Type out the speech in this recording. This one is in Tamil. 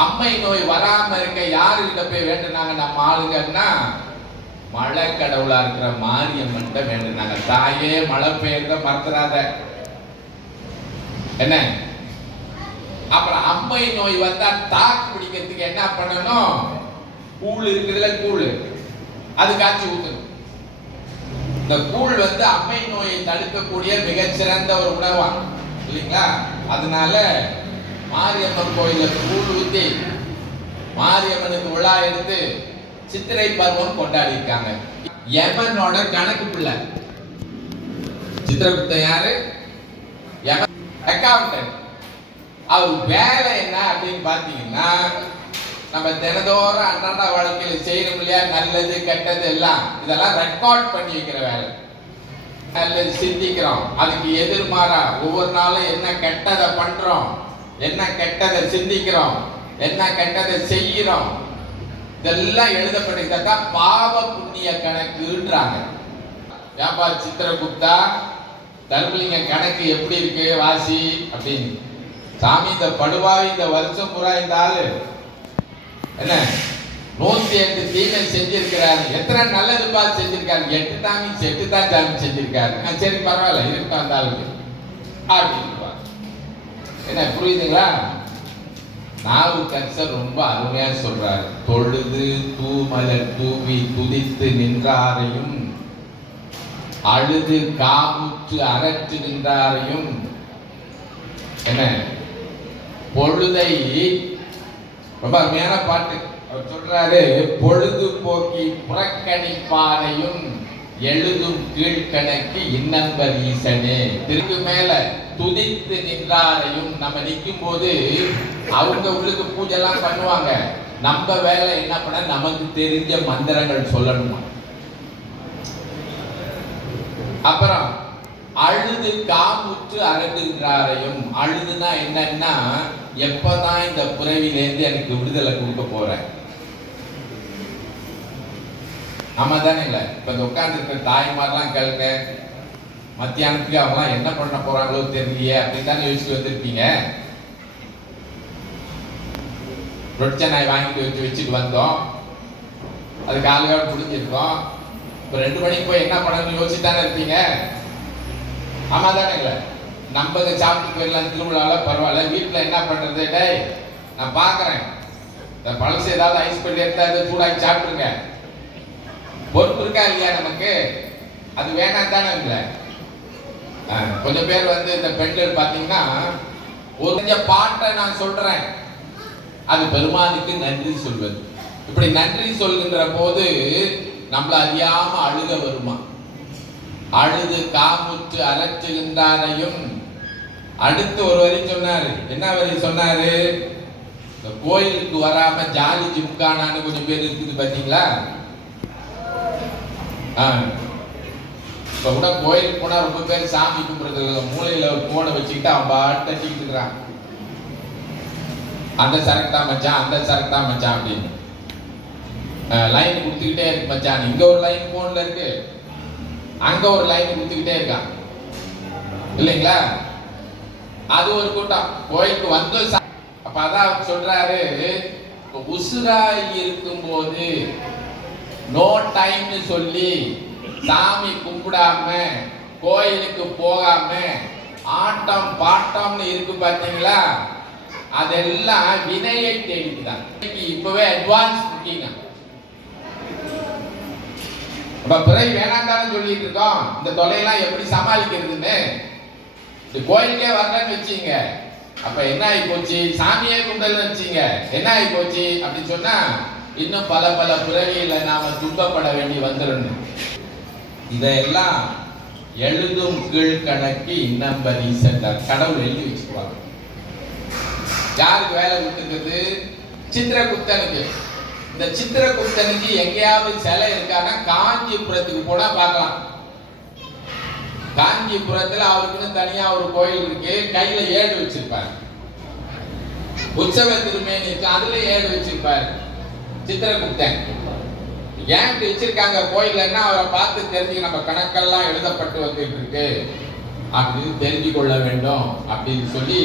அம்மை நோய் வராம இருக்க யாருகிட்ட போய் வேண்டுனாங்க நம்ம ஆளுங்கன்னா, மழை கடவுளா இருக்கிற மாரியம்மன் வேண்டுனாங்க. தாயே மழை பெய்யறத மறந்துடாத என்ன. அப்புறம் அம்மை நோய் வந்தா தாக்கு பிடிக்கிறதுக்கு என்ன பண்ணணும்? கூழ் இருக்குதுல, கூழ் அது காய்ச்சி ஊத்தணும். இந்த கூழ் அம்மை நோயை தடுக்கக்கூடிய மிகச்சிறந்த ஒரு உணவா இல்லைங்களா? அதனால மாரியம்மன் கோயில கூழ் ஊத்தி மாரியம்மனுக்கு விழா எடுத்து சித்திரை பருவம் கொண்டாடி இருக்காங்க. யமனோட கணக்கு பிள்ளை சித்திரகுப்தன் யாரு? அக்கவுண்டன்ட். அவர் வேலை என்ன அப்படின்னு பாத்தீங்கன்னா, நம்ம தினதோறும் அன்றாட வாழ்க்கையில செய்யணும் இல்லையா, நல்லது கெட்டது எல்லாம், இதெல்லாம் ரெக்கார்ட் பண்ணி வைக்கிற வேலை. நல்லது சிந்திக்கிறோம், அதுக்கு எதிர்மாறா ஒவ்வொரு நாளும் என்ன கெட்டதை பண்றோம், என்ன கெட்டதை சிந்திக்கிறோம், என்ன கெட்டதை செய்கிறோம், இதெல்லாம் எழுதப்பட்டிருக்கா பாவ புண்ணிய கணக்குன்றாங்க. ஏப்பா சித்திரகுப்தா, தர்மலிங்க கணக்கு எப்படி இருக்கு வாசி அப்படின்னு. சாமி, இந்த படுவாவி இந்த வருஷம் பூரா இந்த ஆளு என்ன 108 தீமை செஞ்சிருக்கிறாரு. எத்தனை நல்லது பார்த்து செஞ்சிருக்காரு? 8 தான் சாமி செஞ்சிருக்காரு. சரி பரவாயில்ல, இருக்கும் அந்த ஆளுக்கு அப்படின்னு. என்ன புரியுதுங்களா? நாவுக்கரசர் ரொம்ப அருமையா சொல்றாரு. தொழுது தூமலர் தூவி துதித்து நின்றாரையும், அழுது காமுற்று அரற்று நின்றாரையும், என்ன பொழுதை, ரொம்ப அருமையான பாட்டு. அவர் சொல்றாரு, பொழுது போக்கி புறக்கணிப்பாரையும் எழுதும் கீழ்கணக்கு இன்னம்பர் ஈசனே. திருக்கு மேல துதித்து நின்றாரையும், நம்ம நிற்கும் போது அவங்க உங்களுக்கு பூஜை எல்லாம் பண்ணுவாங்க, நம்ம வேலை என்ன பண்ண, நமக்கு தெரிஞ்ச மந்திரங்கள் சொல்லணுமா. அப்புறம் அழுது காமுற்று அரட்டுகிறாரையும். அழுதுனா என்னன்னா, எப்பதான் இந்த புறவிலேருந்து எனக்கு விடுதலை கொடுக்க போறேன். ஆமா தானே? இல்ல இப்ப இந்த உட்கார்ந்து இருக்கிற தாய்மாரெல்லாம் கேளுங்க, மத்தியானத்துக்கு அவங்களாம் என்ன பண்ண போறாங்களோ தெரியலையே அப்படின்னு தானே யோசிச்சு வந்திருப்பீங்க. ரொச்ச நாய் வாங்கிட்டு வச்சுட்டு வந்தோம், அது காலையோட புடிஞ்சிருக்கோம். இப்ப 2 மணிக்கு போய் என்ன பண்ணணும்னு யோசிச்சு தானே இருப்பீங்க. ஆமா தானே? இல்ல நம்ம சாப்பிட்டு போயிடலாம் திருவிழால, பரவாயில்ல. வீட்டுல என்ன பண்றது? டேய் நான் பாக்குறேன், இந்த பழசு ஏதாவது ஐஸ் பண்ணி எடுத்தா சூடாக்கி சாப்பிட்டுருங்க. பொறுப்பு இருக்கா இல்லையா நமக்கு? அது வேணாம் தானே? இல்லை கொஞ்சம் பேர் இந்த பெண்கள் பாத்தீங்கன்னா, ஒரு பாட்டை நான் சொல்றேன், அது பெருமானுக்கு நன்றி சொல்வது. இப்படி நன்றி சொல்கின்ற போது நம்மள அறியாம அழுக வருமா. அழுது காமுற்று அரற்றுகின்றாரையும். அடுத்து ஒரு வரி சொன்னாரு. என்ன வரி சொன்னாரு? கோயிலுக்கு வராம ஜாலி ஜிம்கானான்னு கொஞ்சம் பேர் இருக்குது பாத்தீங்களா? இப்ப கூட கோயிலுக்கு போனா ரொம்ப பேர் சாமி கும்பிடுறது மூலையில ஒரு போனை வச்சுக்கிட்டு அவன் பாட்டு தட்டிக்கிட்டு இருக்கிறான். அந்த சரக்கு தான் மச்சான், அந்த சரக்கு தான் மச்சான் அப்படின்னு லைன் கொடுத்துக்கிட்டே இருக்கு மச்சான். இங்க ஒரு லைன் போன்ல இருக்கு, அங்க ஒரு லைன் கொடுத்துக்கிட்டே இருக்கான் இல்லைங்களா? அது ஒரு கூட்டம். கோயிலுக்கு வந்து அப்ப அதான் சொல்றாரு, உசுராய் இருக்கும் போது நோ டைம்னு சொல்லி சாமி கும்பிடாம கோயிலுக்கு போகாம ஆட்டம் பாட்டம்னு இருக்கு பாத்தீங்களா? அதெல்லாம் வினையை தேடிதான். இப்பவே அட்வான்ஸ் புக்கிங். அப்ப பிறகு வேணாண்டான்னு சொல்லிட்டு இருக்கோம். இந்த தொல்லையெல்லாம் எப்படி சமாளிக்கிறதுன்னு. கோயிலுக்கே வரலன்னு வச்சீங்க, அப்ப என்ன ஆகி போச்சு? சாமியே கும்பிடலன்னு வச்சீங்க, என்ன ஆகி போச்சு அப்படின்னு சொன்னா, இன்னும் பல பல பிறவியில நாம துன்பப்பட வேண்டி வந்துடணும். இதையெல்லாம் எழுதும் கீழ்கணக்கு இன்னம்பர் ஈசன். கடவுள் எழுதி வச்சுக்குவாங்க. யாருக்கு வேலை கொடுத்துருக்குது? சித்திரகுப்தனுக்கு. இந்த சித்திரகுப்தனுக்கு எங்கேயாவது சிலை இருக்கான்னா காஞ்சிபுரத்துக்கு போனா பார்க்கலாம். காஞ்சிபுரத்துல அவருக்குன்னு தனியா ஒரு கோயில் இருக்கு, கையில ஏடு வச்சிருப்பாரு. உற்சவ திருமேனி அதுல ஏடு வச்சிருப்பாரு சித்திரகுப்தன். ஏன் வச்சிருக்காங்க கோயில்னா, அவரை பார்த்து தெரிஞ்சு நம்ம கணக்கெல்லாம் எழுதப்பட்டு வந்துட்டு இருக்கு அப்படின்னு தெரிஞ்சு கொள்ள வேண்டும் அப்படின்னு சொல்லி